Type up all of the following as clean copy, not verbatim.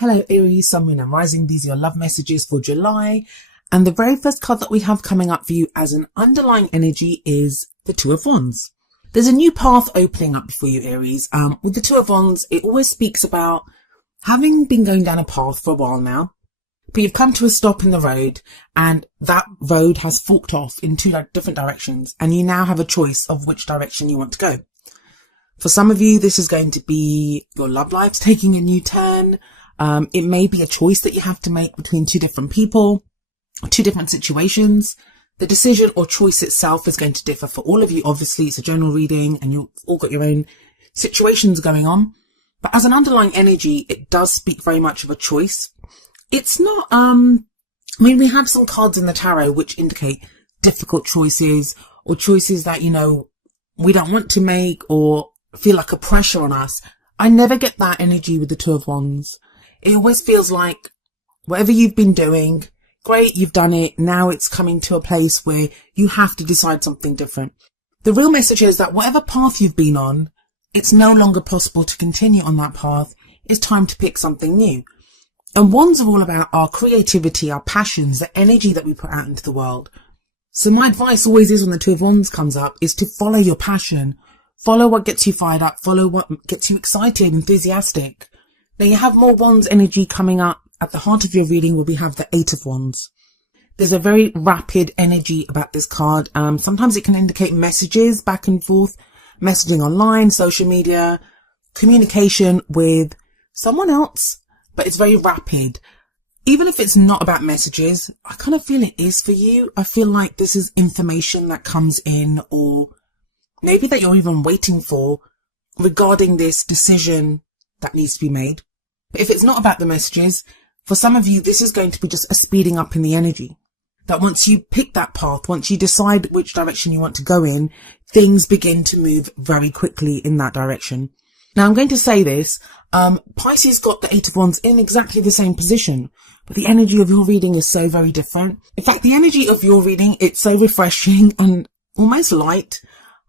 Hello Aries, Sun, Moon and Rising. These are your love messages for July. And the very first card that we have coming up for you as an underlying energy is the Two of Wands. There's a new path opening up for you, Aries. With the Two of Wands, it always speaks about having been going down a path for a while now, but you've come to a stop in the road and that road has forked off in two different directions and you now have a choice of which direction you want to go. For some of you, this is going to be your love life's taking a new turn. It may be a choice that you have to make between two different people, two different situations. The decision or choice itself is going to differ for all of you. Obviously, it's a general reading and you've all got your own situations going on. But as an underlying energy, it does speak very much of a choice. It's not, we have some cards in the tarot which indicate difficult choices or choices that, we don't want to make or feel like a pressure on us. I never get that energy with the Two of Wands. It always feels like whatever you've been doing, great, you've done it. Now it's coming to a place where you have to decide something different. The real message is that whatever path you've been on, it's no longer possible to continue on that path. It's time to pick something new. And Wands are all about our creativity, our passions, the energy that we put out into the world. So my advice always is when the Two of Wands comes up is to follow your passion. Follow what gets you fired up. Follow what gets you excited, enthusiastic. Now you have more Wands energy coming up. At the heart of your reading where we have the Eight of Wands. There's a very rapid energy about this card. Sometimes it can indicate messages back and forth, messaging online, social media, communication with someone else, but it's very rapid. Even if it's not about messages, I kind of feel it is for you. I feel like this is information that comes in or maybe that you're even waiting for regarding this decision that needs to be made. But if it's not about the messages, for some of you, this is going to be just a speeding up in the energy. That once you pick that path, once you decide which direction you want to go in, things begin to move very quickly in that direction. Now, I'm going to say this. Pisces got the Eight of Wands in exactly the same position, but the energy of your reading is so very different. In fact, the energy of your reading, it's so refreshing and almost light.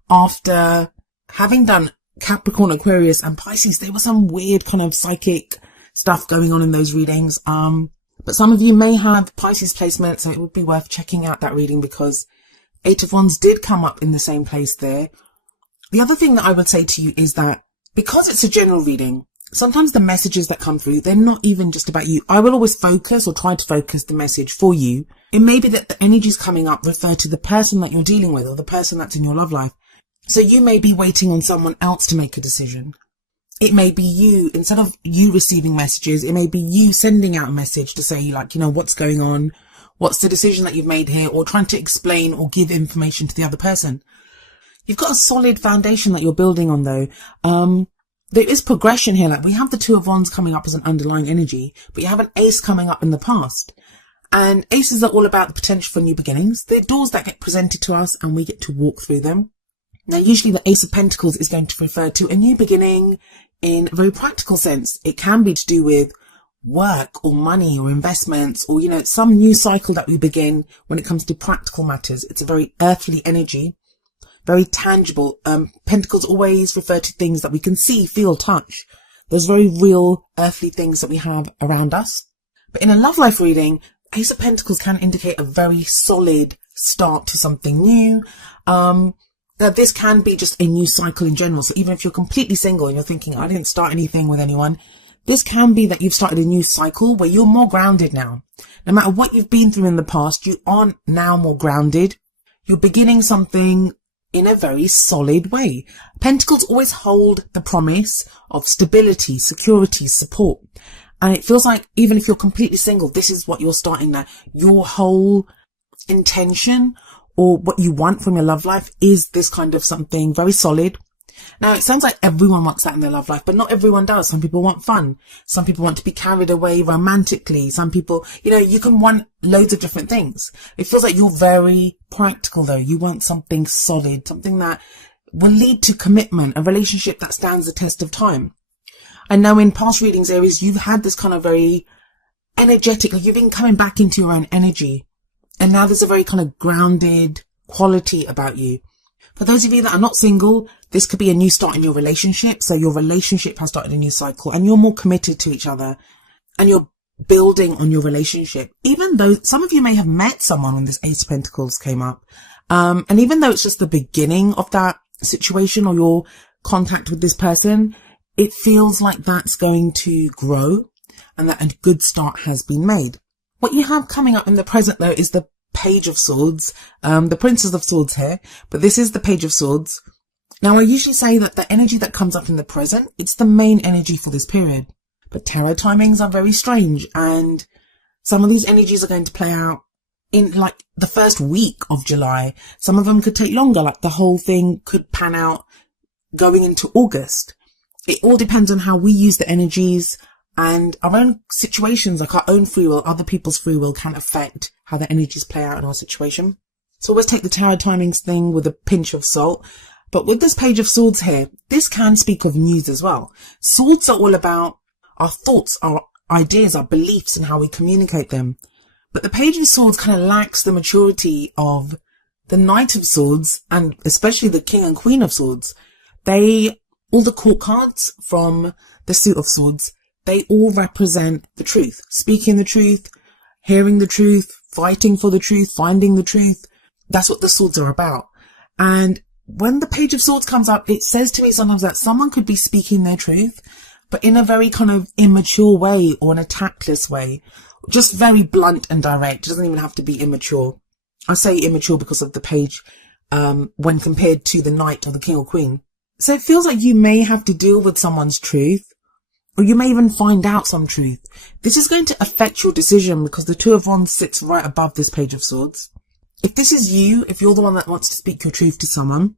After having done Capricorn, Aquarius and Pisces, there was some weird kind of psychic stuff going on in those readings. But some of you may have Pisces placement, so it would be worth checking out that reading because Eight of Wands did come up in the same place there. The other thing that I would say to you is that because it's a general reading, sometimes the messages that come through, they're not even just about you. I will always focus or try to focus the message for you. It may be that the energies coming up refer to the person that you're dealing with or the person that's in your love life. So you may be waiting on someone else to make a decision. It may be you, instead of you receiving messages, it may be you sending out a message to say what's going on? What's the decision that you've made here? Or trying to explain or give information to the other person. You've got a solid foundation that you're building on though. There is progression here. Like we have the Two of Wands coming up as an underlying energy, but you have an Ace coming up in the past. And aces are all about the potential for new beginnings. They're doors that get presented to us and we get to walk through them. Now, usually the Ace of Pentacles is going to refer to a new beginning in a very practical sense. It can be to do with work or money or investments or, some new cycle that we begin when it comes to practical matters. It's a very earthly energy, very tangible. Pentacles always refer to things that we can see, feel, touch. Those very real earthly things that we have around us. But in a love life reading, Ace of Pentacles can indicate a very solid start to something new. Now, this can be just a new cycle in general. So even if you're completely single and you're thinking, I didn't start anything with anyone, this can be that you've started a new cycle where you're more grounded now. No matter what you've been through in the past, you are now more grounded. You're beginning something in a very solid way. Pentacles always hold the promise of stability, security, support. And it feels like even if you're completely single, this is what you're starting now. Your whole intention or what you want from your love life is this kind of something very solid. Now, it sounds like everyone wants that in their love life, but not everyone does. Some people want fun. Some people want to be carried away romantically. Some people, you can want loads of different things. It feels like you're very practical though. You want something solid, something that will lead to commitment, a relationship that stands the test of time. I know in past readings, Aries, you've had this kind of very energetic, like you've been coming back into your own energy. And now there's a very kind of grounded quality about you. For those of you that are not single, this could be a new start in your relationship. So your relationship has started a new cycle and you're more committed to each other. and you're building on your relationship. Even though some of you may have met someone when this Ace of Pentacles came up, and even though it's just the beginning of that situation or your contact with this person, it feels like that's going to grow and that a good start has been made. What you have coming up in the present though is the Page of Swords, the Princess of Swords here, but this is the Page of Swords. Now I usually say that the energy that comes up in the present, it's the main energy for this period. But tarot timings are very strange, and some of these energies are going to play out in like the first week of July. Some of them could take longer, like the whole thing could pan out going into August. It all depends on how we use the energies, and our own situations, like our own free will, other people's free will, can affect how the energies play out in our situation. So always take the tarot timings thing with a pinch of salt. But with this Page of Swords here, this can speak of news as well. Swords are all about our thoughts, our ideas, our beliefs, and how we communicate them. But the Page of Swords kind of lacks the maturity of the Knight of Swords, and especially the King and Queen of Swords. All the court cards from the Suit of Swords, they all represent the truth. Speaking the truth, hearing the truth, fighting for the truth, finding the truth. That's what the swords are about. And when the Page of Swords comes up, it says to me sometimes that someone could be speaking their truth, but in a very kind of immature way or in a tactless way. Just very blunt and direct. It doesn't even have to be immature. I say immature because of the page, when compared to the Knight or the King or Queen. So it feels like you may have to deal with someone's truth, or you may even find out some truth. This is going to affect your decision because the Two of Wands sits right above this Page of Swords. If this is you, if you're the one that wants to speak your truth to someone,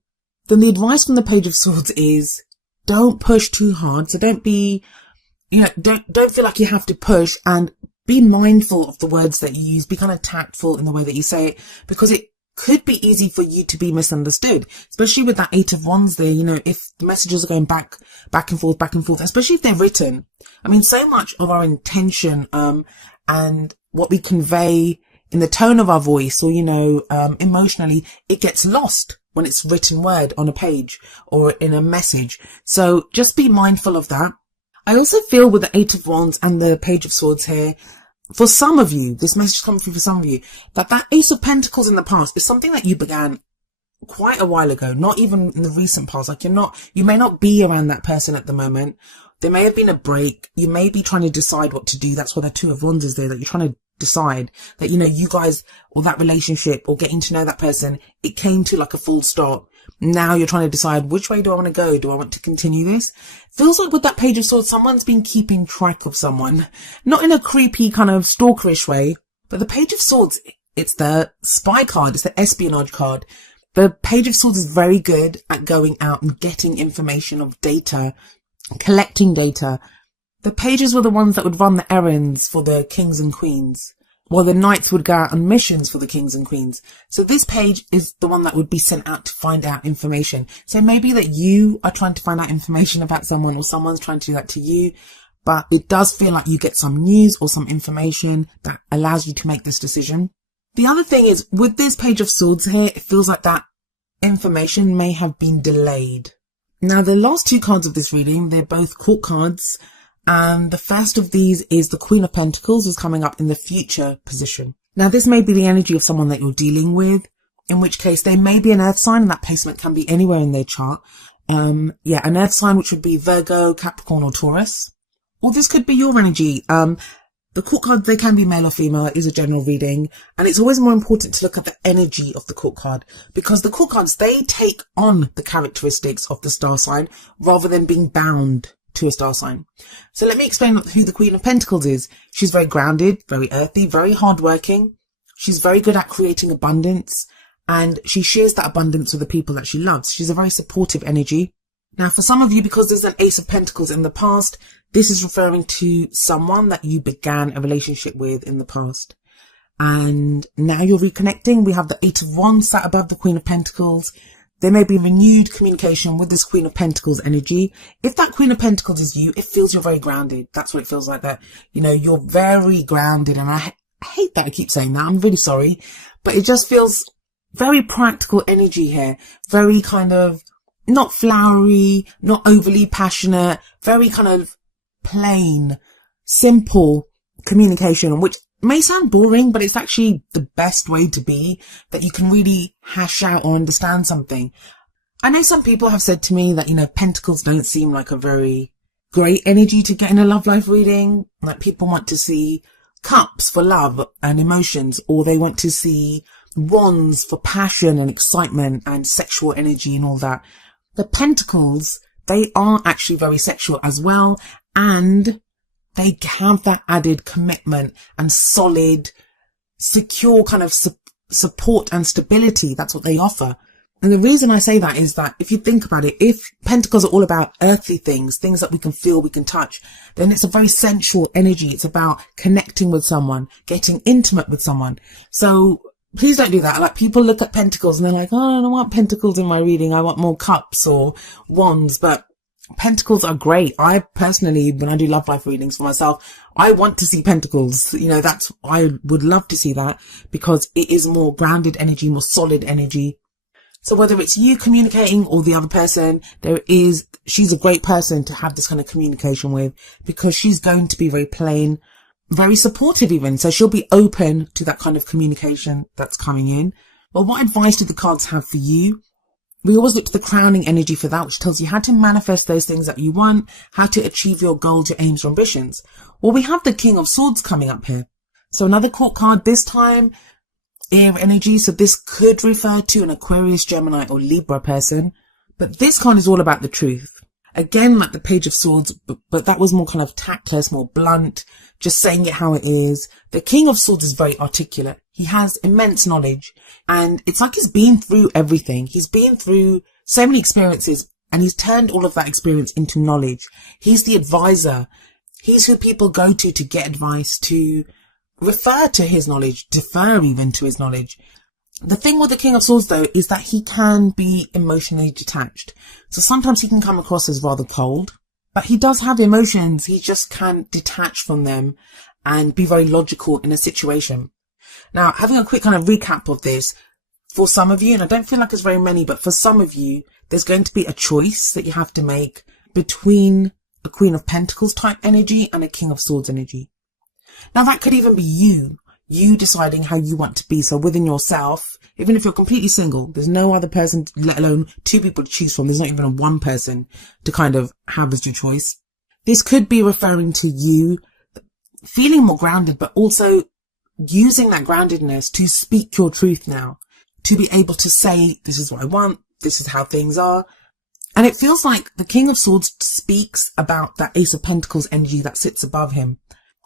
then the advice from the Page of Swords is don't push too hard. So don't be, don't feel like you have to push, and be mindful of the words that you use. Be kind of tactful in the way that you say it, because it could be easy for you to be misunderstood, especially with that Eight of Wands there. If the messages are going back and forth, especially if they're written. I mean, so much of our intention, and what we convey in the tone of our voice or, emotionally, it gets lost when it's written word on a page or in a message. So just be mindful of that. I also feel with the Eight of Wands and the Page of Swords here, for some of you, this message is coming through for some of you, that Ace of Pentacles in the past is something that you began quite a while ago, not even in the recent past. Like you may not be around that person at the moment. There may have been a break. You may be trying to decide what to do. That's why the Two of Wands is there, that you're trying to decide that, you guys, or that relationship, or getting to know that person, it came to like a full stop. Now you're trying to decide, which way do I want to go? Do I want to continue this? Feels like with that Page of Swords, someone's been keeping track of someone, not in a creepy kind of stalkerish way, but the Page of Swords, it's the spy card. It's the espionage card. The Page of Swords is very good at going out and getting information of data, collecting data. The pages were the ones that would run the errands for the kings and queens, while the knights would go out on missions for the kings and queens. So this page is the one that would be sent out to find out information. So maybe that you are trying to find out information about someone, or someone's trying to do that to you, but it does feel like you get some news or some information that allows you to make this decision. The other thing is, with this Page of Swords here, it feels like that information may have been delayed. Now, the last two cards of this reading, they're both court cards. And the first of these is the Queen of Pentacles, is coming up in the future position. Now, this may be the energy of someone that you're dealing with, in which case they may be an earth sign, and that placement can be anywhere in their chart. An earth sign, which would be Virgo, Capricorn, or Taurus. Or this could be your energy. The court cards, they can be male or female. It is a general reading. And it's always more important to look at the energy of the court card, because the court cards, they take on the characteristics of the star sign rather than being bound to a star sign. So let me explain who the Queen of Pentacles is. She's very grounded, very earthy, very hardworking. She's very good at creating abundance, and she shares that abundance with the people that she loves. She's a very supportive energy. Now, for some of you, because there's an Ace of Pentacles in the past, this is referring to someone that you began a relationship with in the past. And now you're reconnecting. We have the Eight of Wands sat above the Queen of Pentacles. There may be renewed communication with this Queen of Pentacles energy. If that Queen of Pentacles is you, it feels you're very grounded. That's what it feels like, that, you're very grounded. And I hate that I keep saying that. I'm really sorry. But it just feels very practical energy here. Very kind of not flowery, not overly passionate, very kind of plain, simple, communication, which may sound boring, but it's actually the best way to be, that you can really hash out or understand something. I know some people have said to me that, you know, pentacles don't seem like a very great energy to get in a love life reading. Like, people want to see cups for love and emotions, or they want to see wands for passion and excitement and sexual energy and all that. The pentacles, they are actually very sexual as well, and they have that added commitment and solid, secure kind of support and stability. That's what they offer. And the reason I say that is that if you think about it, if pentacles are all about earthly things, things that we can feel, we can touch, then it's a very sensual energy. It's about connecting with someone, getting intimate with someone. So please don't do that. Like, people look at pentacles and they're like, oh, I don't want pentacles in my reading. I want more cups or wands. But pentacles are great. I personally, when I do love life readings for myself, I want to see pentacles. You know, I would love to see that, because it is more grounded energy, more solid energy. So whether it's you communicating or the other person, she's a great person to have this kind of communication with, because she's going to be very plain, very supportive even. So she'll be open to that kind of communication that's coming in. But what advice do the cards have for you? We always look to the crowning energy for that, which tells you how to manifest those things that you want, how to achieve your goals, your aims, your ambitions. Well, we have the King of Swords coming up here. So another court card, this time air energy. So this could refer to an Aquarius, Gemini or Libra person. But this card is all about the truth. Again, like the Page of Swords, but that was more kind of tactless, more blunt, just saying it how it is. The King of Swords is very articulate. He has immense knowledge, and it's like he's been through everything. He's been through so many experiences, and he's turned all of that experience into knowledge. He's the advisor. He's who people go to get advice, to refer to his knowledge, defer even to his knowledge. The thing with the King of Swords, though, is that he can be emotionally detached. So sometimes he can come across as rather cold, but he does have emotions. He just can't detach from them and be very logical in a situation. Now, having a quick kind of recap of this, for some of you, and I don't feel like there's very many, but for some of you, there's going to be a choice that you have to make between a Queen of Pentacles type energy and a King of Swords energy. Now, that could even be you deciding how you want to be. So within yourself, even if you're completely single, there's no other person, let alone two people to choose from. There's not even a one person to kind of have as your choice. This could be referring to you feeling more grounded, but also using that groundedness to speak your truth now, to be able to say, this is what I want, this is how things are. And it feels like the King of Swords speaks about that Ace of Pentacles energy that sits above him.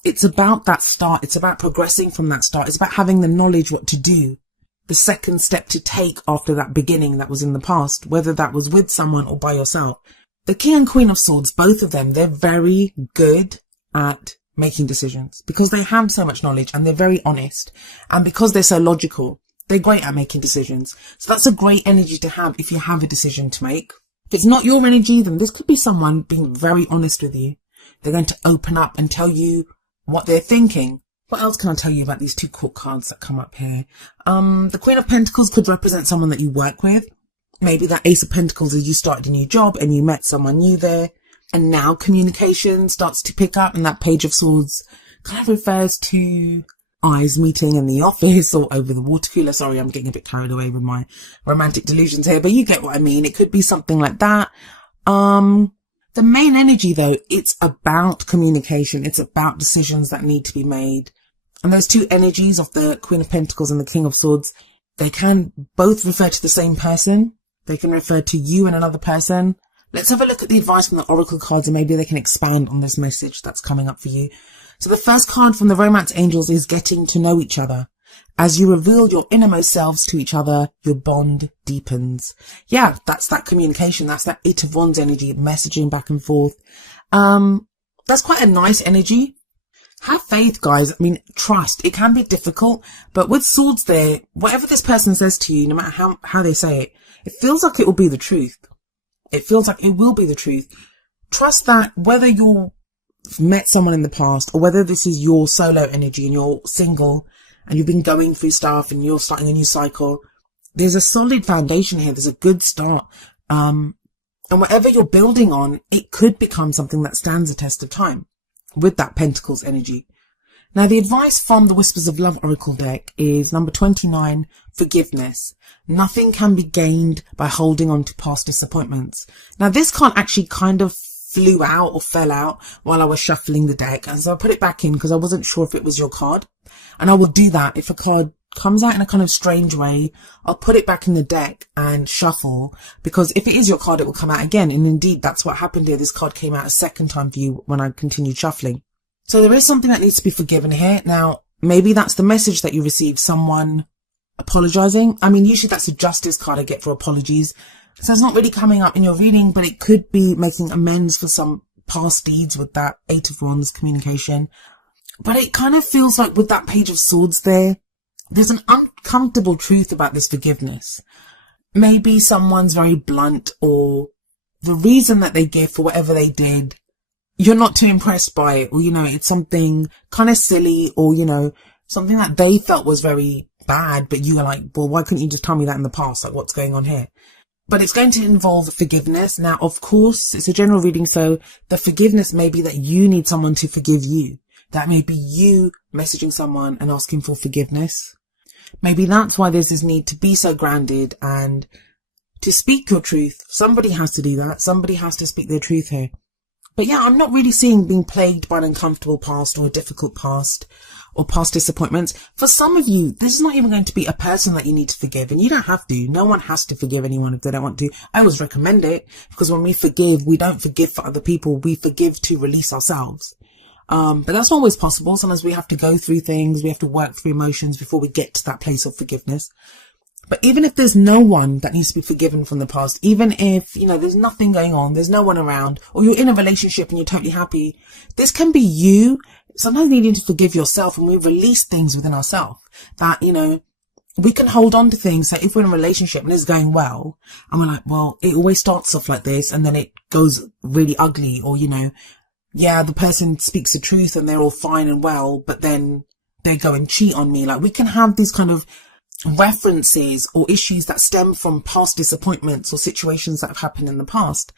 It's about that start. It's about progressing from that start. It's about having the knowledge what to do, the second step to take after that beginning that was in the past, whether that was with someone or by yourself. The King and Queen of Swords, both of them, they're very good at making decisions because they have so much knowledge and they're very honest. And because they're so logical, they're great at making decisions. So that's a great energy to have if you have a decision to make. If it's not your energy, then this could be someone being very honest with you. They're going to open up and tell you what they're thinking. What else can I tell you about these two court cards that come up here? The Queen of Pentacles could represent someone that you work with. Maybe that Ace of Pentacles is you started a new job and you met someone new there. And now communication starts to pick up, and that Page of Swords kind of refers to eyes meeting in the office or over the water cooler. Sorry, I'm getting a bit carried away with my romantic delusions here, but you get what I mean. It could be something like that. The main energy, though, it's about communication. It's about decisions that need to be made. And those two energies of the Queen of Pentacles and the King of Swords, they can both refer to the same person. They can refer to you and another person. Let's have a look at the advice from the Oracle cards and maybe they can expand on this message that's coming up for you. So the first card from the Romance Angels is getting to know each other. As you reveal your innermost selves to each other, your bond deepens. Yeah, that's that communication. That's that Eight of Wands energy, messaging back and forth. That's quite a nice energy. Have faith, guys. I mean, trust. It can be difficult, but with swords there, whatever this person says to you, no matter how they say it, it feels like it will be the truth. It feels like it will be the truth. Trust that whether you've met someone in the past or whether this is your solo energy and you're single and you've been going through stuff and you're starting a new cycle, there's a solid foundation here. There's a good start. And whatever you're building on, it could become something that stands the test of time with that Pentacles energy. Now, the advice from the Whispers of Love Oracle deck is number 29, forgiveness. Nothing can be gained by holding on to past disappointments. Now, this card actually kind of flew out or fell out while I was shuffling the deck. And so I put it back in because I wasn't sure if it was your card. And I will do that if a card comes out in a kind of strange way. I'll put it back in the deck and shuffle, because if it is your card, it will come out again. And indeed, that's what happened here. This card came out a second time for you when I continued shuffling. So there is something that needs to be forgiven here. Now, maybe that's the message that you received, someone apologizing. I mean, usually that's a justice card I get for apologies. So it's not really coming up in your reading, but it could be making amends for some past deeds with that 8 of Wands communication. But it kind of feels like with that Page of Swords there's an uncomfortable truth about this forgiveness. Maybe someone's very blunt, or the reason that they give for whatever they did, you're not too impressed by it, or, it's something kind of silly, or, something that they felt was very bad, but you were like, well, why couldn't you just tell me that in the past? Like, what's going on here? But it's going to involve forgiveness. Now, of course, it's a general reading, so the forgiveness may be that you need someone to forgive you. That may be you messaging someone and asking for forgiveness. Maybe that's why there's this need to be so grounded and to speak your truth. Somebody has to do that. Somebody has to speak their truth here. But yeah, I'm not really seeing being plagued by an uncomfortable past or a difficult past or past disappointments. For some of you, this is not even going to be a person that you need to forgive, and you don't have to. No one has to forgive anyone if they don't want to. I always recommend it, because when we forgive, we don't forgive for other people. We forgive to release ourselves. But that's not always possible. Sometimes we have to go through things. We have to work through emotions before we get to that place of forgiveness. But even if there's no one that needs to be forgiven from the past, even if, there's nothing going on, there's no one around, or you're in a relationship and you're totally happy, this can be you sometimes needing to forgive yourself, and we release things within ourselves that, we can hold on to things. So if we're in a relationship and it's going well, and we're like, well, it always starts off like this and then it goes really ugly, or, the person speaks the truth and they're all fine and well, but then they go and cheat on me. Like, we can have these kind of references or issues that stem from past disappointments or situations that have happened in the past.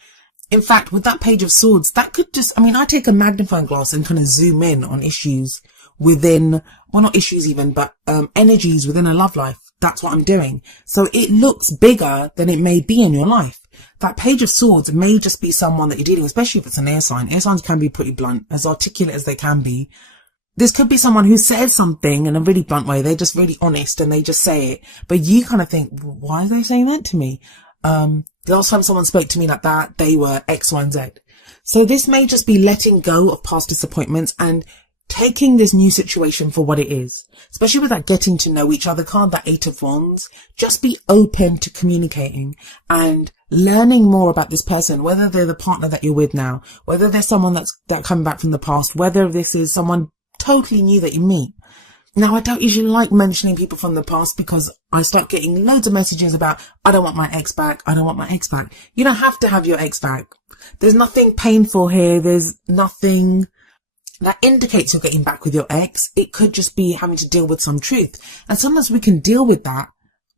In fact, with that Page of Swords, that could I take a magnifying glass and kind of zoom in on issues within, well, not issues even, but energies within a love life. That's what I'm doing. So it looks bigger than it may be in your life. That Page of Swords may just be someone that you're dealing with, especially if it's an air sign. Air signs can be pretty blunt, as articulate as they can be. This could be someone who said something in a really blunt way. They're just really honest and they just say it. But you kind of think, why are they saying that to me? The last time someone spoke to me like that, they were X, Y, and Z. So this may just be letting go of past disappointments and taking this new situation for what it is. Especially with that getting to know each other card, that 8 of Wands. Just be open to communicating and learning more about this person, whether they're the partner that you're with now, whether they're someone that's coming back from the past, whether this is someone totally new that you meet. Now, I don't usually like mentioning people from the past, because I start getting loads of messages about, I don't want my ex back. I don't want my ex back. You don't have to have your ex back. There's nothing painful here. There's nothing that indicates you're getting back with your ex. It could just be having to deal with some truth. And sometimes we can deal with that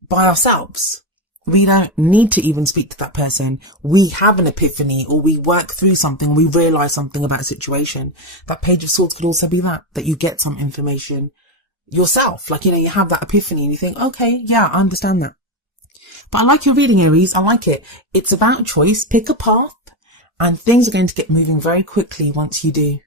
by ourselves. We don't need to even speak to that person. We have an epiphany, or we work through something. We realize something about a situation. That Page of Swords could also be that you get some information yourself. Like, you have that epiphany and you think, okay, yeah, I understand that. But I like your reading, Aries. I like it. It's about choice. Pick a path and things are going to get moving very quickly once you do.